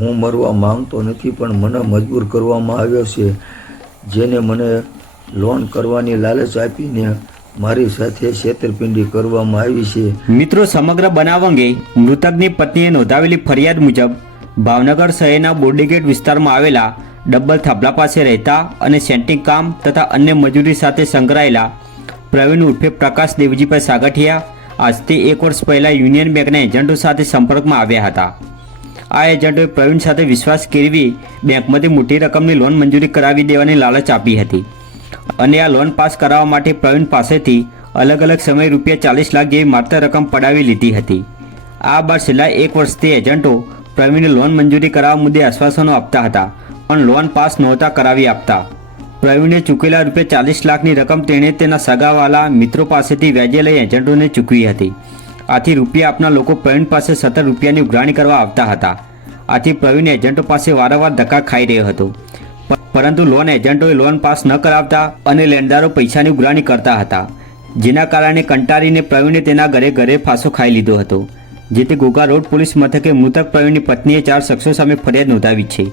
હું મરવા માંગતો નથી, પણ મને મજબૂર કરવામાં આવ્યો છે. જેને મને લોન કરવાની લાલચ આપીને મારી સાથે છેતરપિંડી કરવામાં આવી છે. મિત્રો, સમગ્ર બનાવ અંગે મૃતકની પત્નીએ નોંધાવેલી ફરિયાદ મુજબ ભાવનગર શહેરના બોર્ડીગેટ વિસ્તારમાં આવેલા ડબ્બલ થાબલા પાસે રહેતા અને સેન્ટિંગ કામ તથા અન્ય મજૂરી સાથે સંકળાયેલા પ્રવીણ ઉર્ફે પ્રકાશ દેવજીભાઈ સાગઠિયા આજથી એક વર્ષ પહેલાં યુનિયન બેંકના એજન્ટો સાથે સંપર્કમાં આવ્યા હતા. આ એજન્ટોએ પ્રવીણ સાથે વિશ્વાસ કેળવી બેંકમાંથી મોટી રકમની લોન મંજૂરી કરાવી દેવાની લાલચ આપી હતી. અને આ લોન પાસ કરાવવા માટે પ્રવીણ પાસેથી અલગ અલગ સમયે રૂપિયા ચાલીસ લાખ જેવી માત્ર રકમ પડાવી લીધી હતી. આ બાદ છેલ્લા એક વર્ષથી એજન્ટો પ્રવીણને લોન મંજૂરી કરાવવા મુદ્દે આશ્વાસનો આપતા હતા, પણ લોન પાસ નહોતા કરાવી આપતા. પ્રવીણે ચૂકેલા રૂપિયા ચાલીસ લાખની રકમ તેણે તેના સગાવાલા મિત્રો પાસેથી વ્યાજે લઈ એજન્ટોને ચૂકવી હતી. આથી રૂપિયા આપના લોકો પ્રવીણ પાસે સતત રૂપિયાની ઉઘરાણી કરવા આવતા હતા. આથી પ્રવીણ એજન્ટો પાસે વારંવાર ધક્કા ખાઈ રહ્યો હતો. પરંતુ લોન એજન્ટોએ લોન પાસ ન કરાવતા અને લેણદારો પૈસાની ઉઘરાણી કરતા હતા. જેના કારણે કંટાળીને પ્રવીણે તેના ઘરે ઘરે ફાંસો ખાઈ લીધો હતો. જેથી ઘોઘા રોડ પોલીસ મથકે મૃતક પ્રવીણની પત્નીએ ચાર શખ્સો સામે ફરિયાદ નોંધાવી છે.